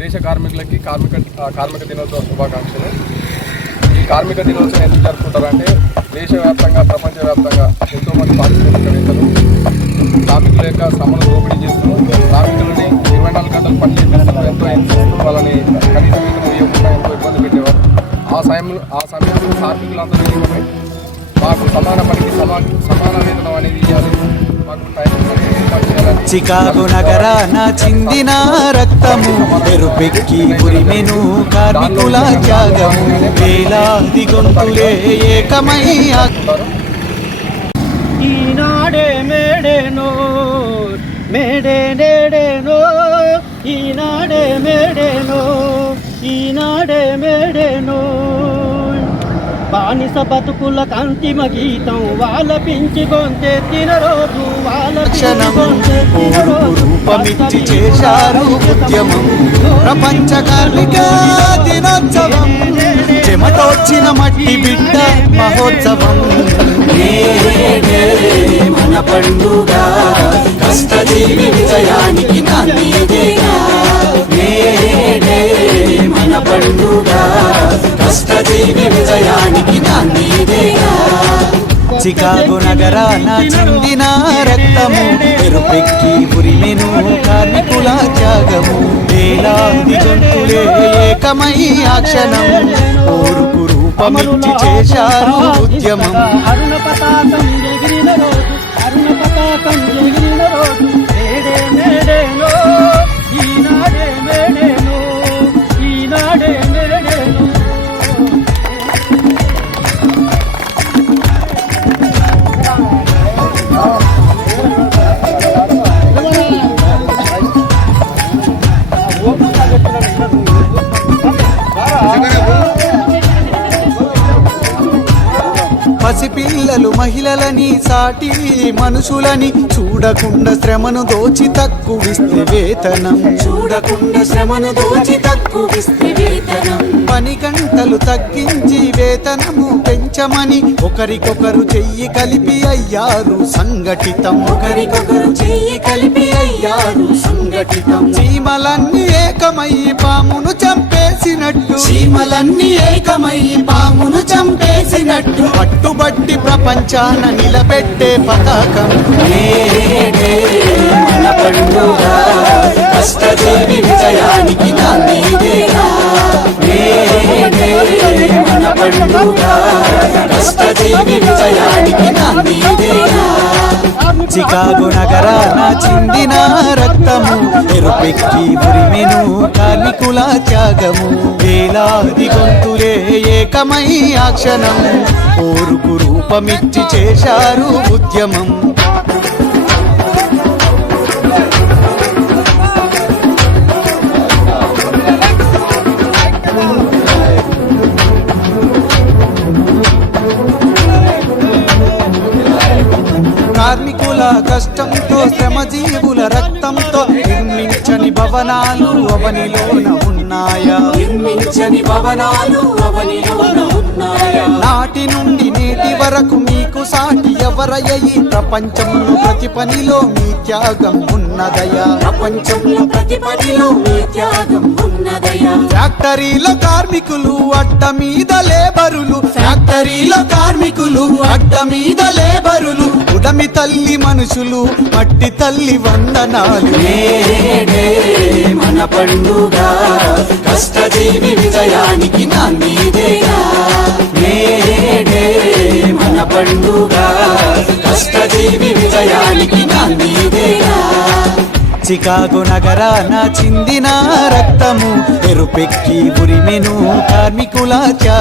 దేశ కార్మికులకి కార్మిక దినోత్సవ శుభాకాంక్షలు. ఈ కార్మిక దినోత్సవం ఎందుకు జరుపుకుంటారంటే దేశవ్యాప్తంగా ప్రపంచవ్యాప్తంగా ఎంతోమంది పారిశ్రామికవేత్తలు కార్మికుల యొక్క శ్రమను దోపిడీ చేస్తూ కార్మికులని 24 గంటలు పని చేపిస్తూ ఎంతో హింసిస్తూ వాళ్ళని కనీస వేతనం ఇవ్వకుండా ఎంతో ఇబ్బంది పెట్టేవారు. ఆ సమయంలో కార్మికులందరూ ఏకమై మాకు సమాన పనికి సమాన వేతనం అనేది ఇవ్వాలి, మాకు టైం చికాగో నగరాన చిందిన రక్తము ఎరుపెక్కి ఉరిమెను కార్మికుల త్యాగము వేలాది గొంతులే ఏకమై ఈనాడే మేడేనో మేడే నేడేనో ఈనాడే మేడేనో ఈనాడే మేడేనో బానిస బతుకుల అంతిమ గీతం వాలపించి గొంతెత్తిన రోజు రూపమిచ్చి చేశారు ఉద్యమం ప్రపంచ కార్మిక దినోత్సవం చెమటొచ్చిన మట్టి బిడ్డ మహోత్సవం మన పండుగ కష్టజీవి విజయానికి నాందిదేగా మన పండుగ కష్టజీవి విజయానికి నాందిదేగా చికాగో నగరాన చిందిన రక్తము ఎరుపెక్కి ఉరిమెను కార్మికుల త్యాగము వేలాది గొంతులే ఏకమై ఆ క్షణం ఊరుకు రూపమిచ్చి చేశారు ఉద్యమం అరుణ పతాకం ఎగిరిన రోజు అరుణ పతాకం ఎగిరిన రోజు మేడే మేడేనో ఈనాడే మేడేనో ఈనాడే మేడేనో పసిపిల్లలు మహిళలని సాటి మనుషులని చూడకుండా శ్రమను దోచి తక్కువిస్తే వేతనం చూడకుండా శ్రమను దోచి తక్కువిస్తే వేతనం పని గంటలు తగ్గించి వేతనము పెంచమని ఒకరికొకరు చెయ్యి కలిపి అయ్యారు సంఘటితం ఒకరికొకరు చెయ్యి కలిపి అయ్యారు సంఘటితం చీమలన్నీ ఏకమయ్యి పామును చంపేసినట్టు చీమలన్నీ ఏకమయ్యి పామును చంపేసినట్టు పట్టుబట్టి ప్రపంచాన నిలబెట్టే పతాకం మన పండుగ కష్టజీవి విజయానికి నాందిదేగా మన పండుగ కష్టజీవి విజయానికి నాందిదేగా చికాగో నగరాన చిందిన రక్తము ఎరుపెక్కి ఉరిమెను కార్మికుల త్యాగము వేలాది గొంతులే ఏకమై ఆ క్షణం ఊరుకు రూపమిచ్చి చేశారు ఉద్యమం కార్మికుల కష్టంతో శ్రమజీవుల రక్తంతో నిర్మించని భవనాలు అవనిలోన ఉన్నాయా నిర్మించని భవనాలు అవనిలోన ఉన్నాయా నాటి నుండి నేటి వరకు మీకు సాటి ఎవరయ్యి ప్రపంచంలో ప్రతి పనిలో మీ త్యాగం ఉన్నదయా ప్రపంచంలో ప్రతి పనిలో మీ త్యాగం ఉన్నదయా ఫ్యాక్టరీలో కార్మికులు అడ్డ మీద లేబరులు ఫ్యాక్టరీలో కార్మికులు అడ్డ మీద లేబరులు ఉడమి తల్లి మనుషులు మట్టి తల్లి వందనాలు మన పండుగ కష్టజీవి విజయానికి నాందిదేగా మన పండుగ కష్టజీవి విజయానికి నాందిదేగా చికాగో నగరాన చిందిన రక్తము ఎరుపెక్కి ఉరిమెను కార్మికుల త్యాగము